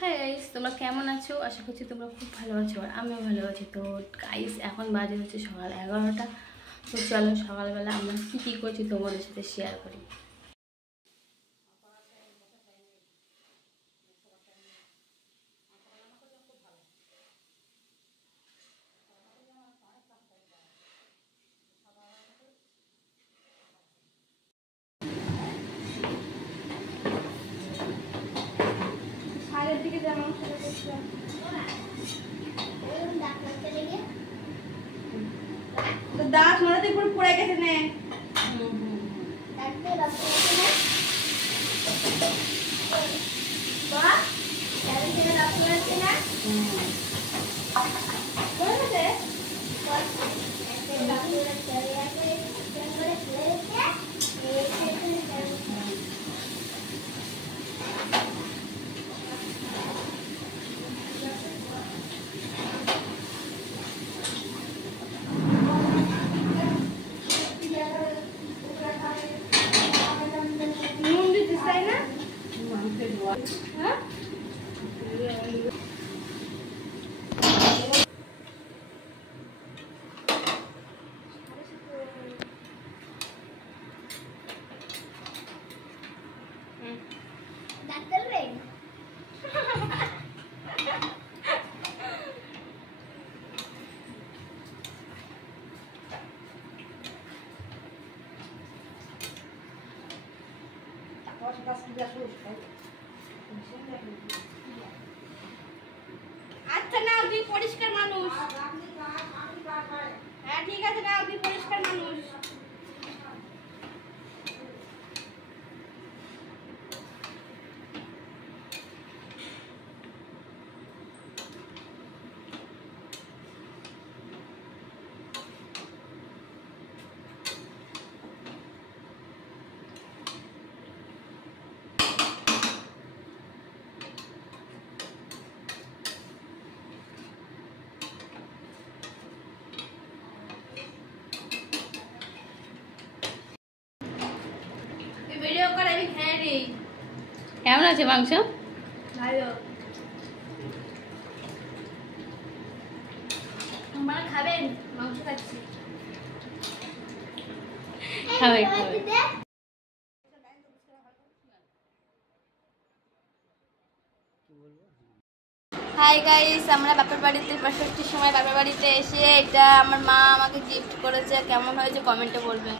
Hi guys, তোমরা কেমন আছো? আশা করছি তোমরা খুব ভালো আছো আর আমিও ভালো আছি। তো গাইস, এখন বাজে হচ্ছে সকাল 11টা। তো চলো সকালবেলা আমরা কী করছি তোমাদের সাথে শেয়ার করি। সারের দিকে যেমন সেটা দেখছিলাম দাঁত মাথাতে পুরো পড়ে গেছে নে। আচ্ছা না, তুই পরিষ্কার মানুষ। হ্যাঁ ঠিক আছে, না তুই পরিষ্কার মানুষ। কেমন আছে মাংস? ভালো। তোমরা খাবেন? মাংস খাচ্ছি। খাবে খাবে। হাই গাইস, আমরা বাপের বাড়িতে 65 সময় বাপের বাড়িতে এসে এটা আমার মা আমাকে গিফট করেছে। কেমন হয়েছে কমেন্টে বলবে।